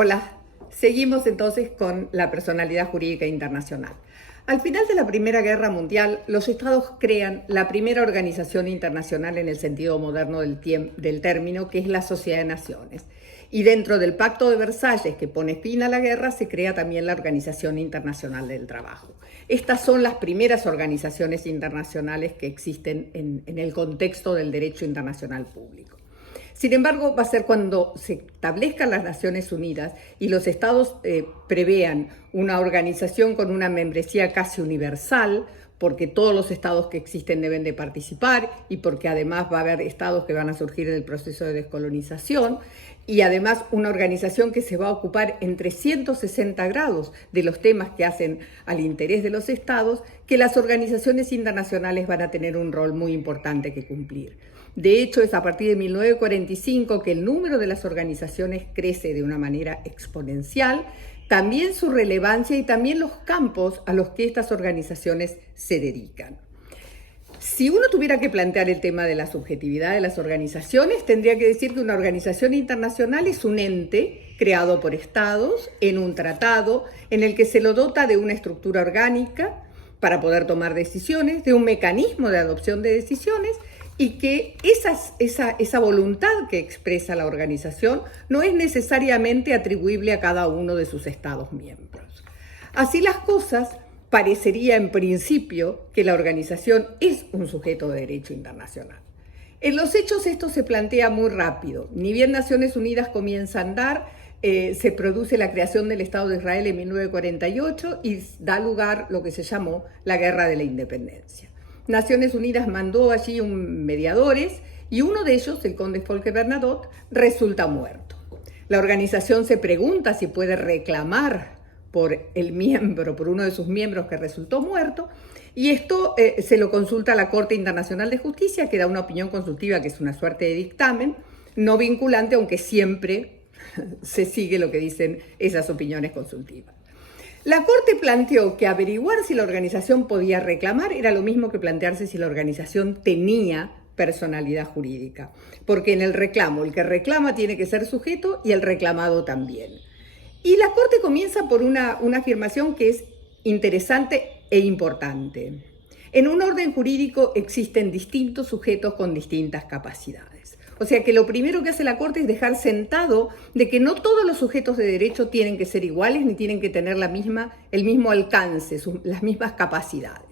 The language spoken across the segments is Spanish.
Hola, seguimos entonces con la personalidad jurídica internacional. Al final de la Primera Guerra Mundial, los estados crean la primera organización internacional en el sentido moderno del término, que es la Sociedad de Naciones. Y dentro del Pacto de Versalles, que pone fin a la guerra, se crea también la Organización Internacional del Trabajo. Estas son las primeras organizaciones internacionales que existen en el contexto del derecho internacional público. Sin embargo, va a ser cuando se establezcan las Naciones Unidas y los estados prevean una organización con una membresía casi universal, porque todos los estados que existen deben de participar y porque además va a haber estados que van a surgir del proceso de descolonización y además una organización que se va a ocupar en 360 grados de los temas que hacen al interés de los estados, que las organizaciones internacionales van a tener un rol muy importante que cumplir. De hecho, es a partir de 1945 que el número de las organizaciones crece de una manera exponencial, también su relevancia y también los campos a los que estas organizaciones se dedican. Si uno tuviera que plantear el tema de la subjetividad de las organizaciones, tendría que decir que una organización internacional es un ente creado por estados en un tratado en el que se lo dota de una estructura orgánica para poder tomar decisiones, de un mecanismo de adopción de decisiones, y que esa voluntad que expresa la organización no es necesariamente atribuible a cada uno de sus estados miembros. Así las cosas, parecería en principio que la organización es un sujeto de derecho internacional. En los hechos esto se plantea muy rápido. Ni bien Naciones Unidas comienza a andar, se produce la creación del Estado de Israel en 1948 y da lugar lo que se llamó la Guerra de la Independencia. Naciones Unidas mandó allí mediadores y uno de ellos, el conde Folke Bernadotte, resulta muerto. La organización se pregunta si puede reclamar por uno de sus miembros que resultó muerto, y esto se lo consulta a la Corte Internacional de Justicia, que da una opinión consultiva que es una suerte de dictamen, no vinculante, aunque siempre se sigue lo que dicen esas opiniones consultivas. La Corte planteó que averiguar si la organización podía reclamar era lo mismo que plantearse si la organización tenía personalidad jurídica, porque en el reclamo, el que reclama tiene que ser sujeto y el reclamado también. Y la Corte comienza por una afirmación que es interesante e importante. En un orden jurídico existen distintos sujetos con distintas capacidades. O sea que lo primero que hace la Corte es dejar sentado de que no todos los sujetos de derecho tienen que ser iguales ni tienen que tener el mismo alcance, las mismas capacidades.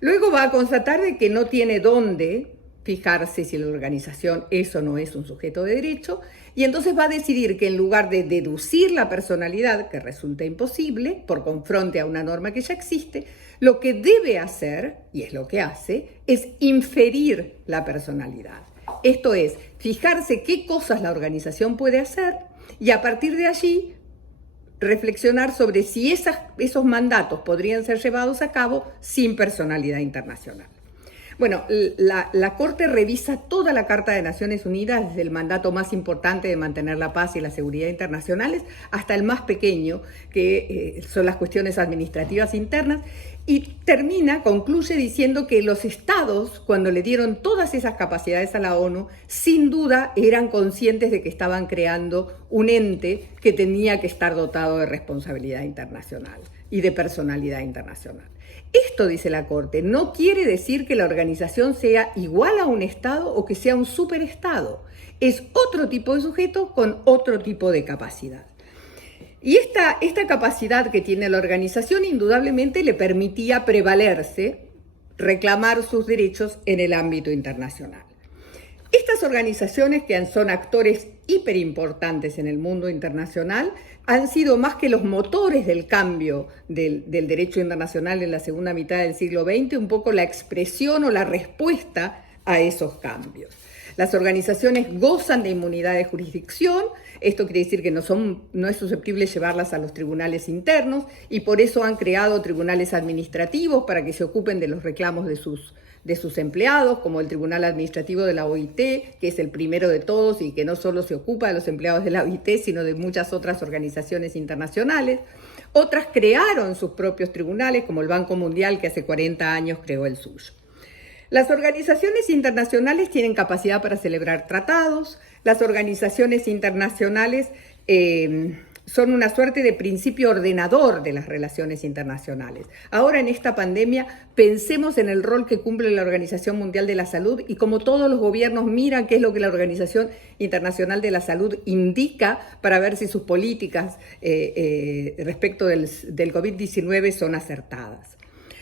Luego va a constatar de que no tiene dónde fijarse si la organización es o no es un sujeto de derecho, y entonces va a decidir que en lugar de deducir la personalidad, que resulta imposible por confronte a una norma que ya existe, lo que debe hacer, y es lo que hace, es inferir la personalidad. Esto es, fijarse qué cosas la organización puede hacer y a partir de allí reflexionar sobre si esos mandatos podrían ser llevados a cabo sin personalidad internacional. Bueno, la Corte revisa toda la Carta de Naciones Unidas, desde el mandato más importante de mantener la paz y la seguridad internacionales hasta el más pequeño, que son las cuestiones administrativas internas, y concluye diciendo que los estados, cuando le dieron todas esas capacidades a la ONU, sin duda eran conscientes de que estaban creando un ente que tenía que estar dotado de responsabilidad internacional y de personalidad internacional. Esto, dice la Corte, no quiere decir que la organización sea igual a un Estado o que sea un superestado. Es otro tipo de sujeto con otro tipo de capacidad. Y esta capacidad que tiene la organización indudablemente le permitía prevalerse, reclamar sus derechos en el ámbito internacional. Estas organizaciones, que son actores hiperimportantes en el mundo internacional, han sido más que los motores del cambio del derecho internacional en la segunda mitad del siglo XX, un poco la expresión o la respuesta a esos cambios. Las organizaciones gozan de inmunidad de jurisdicción, esto quiere decir que no es susceptible llevarlas a los tribunales internos y por eso han creado tribunales administrativos para que se ocupen de los reclamos de sus empleados, como el Tribunal Administrativo de la OIT, que es el primero de todos y que no solo se ocupa de los empleados de la OIT, sino de muchas otras organizaciones internacionales. Otras crearon sus propios tribunales, como el Banco Mundial, que hace 40 años creó el suyo. Las organizaciones internacionales tienen capacidad para celebrar tratados, las organizaciones internacionales son una suerte de principio ordenador de las relaciones internacionales. Ahora, en esta pandemia, pensemos en el rol que cumple la Organización Mundial de la Salud y cómo todos los gobiernos miran qué es lo que la Organización Internacional de la Salud indica para ver si sus políticas respecto del COVID-19 son acertadas.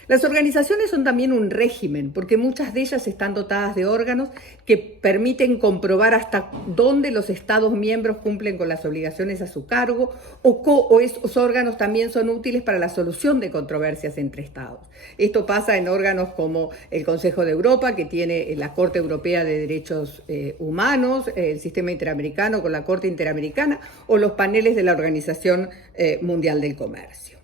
Las organizaciones son también un régimen, porque muchas de ellas están dotadas de órganos que permiten comprobar hasta dónde los Estados miembros cumplen con las obligaciones a su cargo, o esos órganos también son útiles para la solución de controversias entre Estados. Esto pasa en órganos como el Consejo de Europa, que tiene la Corte Europea de Derechos Humanos, el Sistema Interamericano con la Corte Interamericana, o los paneles de la Organización Mundial del Comercio.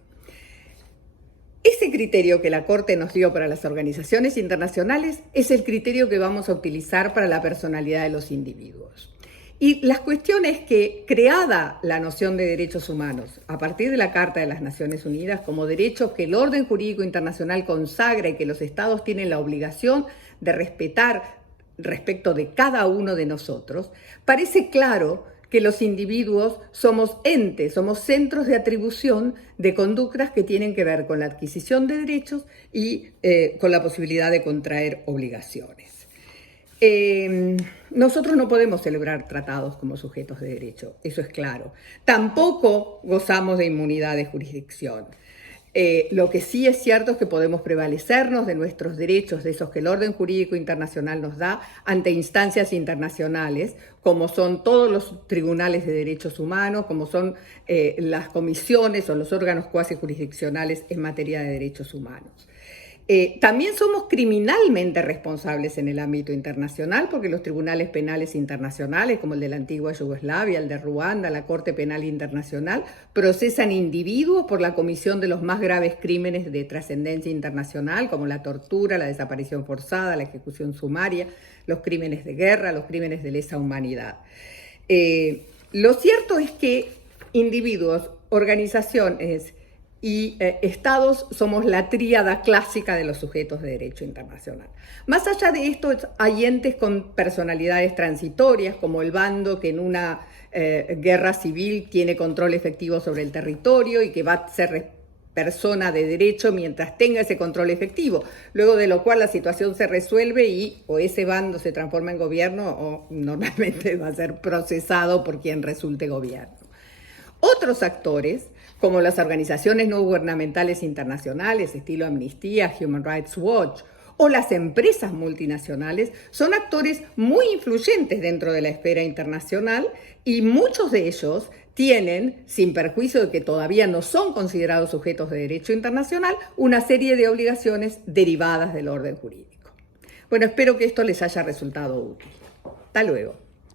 Ese criterio que la Corte nos dio para las organizaciones internacionales es el criterio que vamos a utilizar para la personalidad de los individuos. Y la cuestión es que, creada la noción de derechos humanos a partir de la Carta de las Naciones Unidas como derechos que el orden jurídico internacional consagra y que los estados tienen la obligación de respetar respecto de cada uno de nosotros, parece claro que los individuos somos entes, somos centros de atribución de conductas que tienen que ver con la adquisición de derechos y con la posibilidad de contraer obligaciones. Nosotros no podemos celebrar tratados como sujetos de derecho, eso es claro. Tampoco gozamos de inmunidad de jurisdicción. Lo que sí es cierto es que podemos prevalecernos de nuestros derechos, de esos que el orden jurídico internacional nos da, ante instancias internacionales, como son todos los tribunales de derechos humanos, como son las comisiones o los órganos cuasi jurisdiccionales en materia de derechos humanos. También somos criminalmente responsables en el ámbito internacional, porque los tribunales penales internacionales, como el de la antigua Yugoslavia, el de Ruanda, la Corte Penal Internacional, procesan individuos por la comisión de los más graves crímenes de trascendencia internacional, como la tortura, la desaparición forzada, la ejecución sumaria, los crímenes de guerra, los crímenes de lesa humanidad. Lo cierto es que individuos, organizaciones y estados somos la tríada clásica de los sujetos de derecho internacional. Más allá de esto, hay entes con personalidades transitorias, como el bando que en una guerra civil tiene control efectivo sobre el territorio y que va a ser persona de derecho mientras tenga ese control efectivo, luego de lo cual la situación se resuelve y o ese bando se transforma en gobierno o normalmente va a ser procesado por quien resulte gobierno. Otros actores, como las organizaciones no gubernamentales internacionales, estilo Amnistía, Human Rights Watch, o las empresas multinacionales, son actores muy influyentes dentro de la esfera internacional y muchos de ellos tienen, sin perjuicio de que todavía no son considerados sujetos de derecho internacional, una serie de obligaciones derivadas del orden jurídico. Bueno, espero que esto les haya resultado útil. Hasta luego.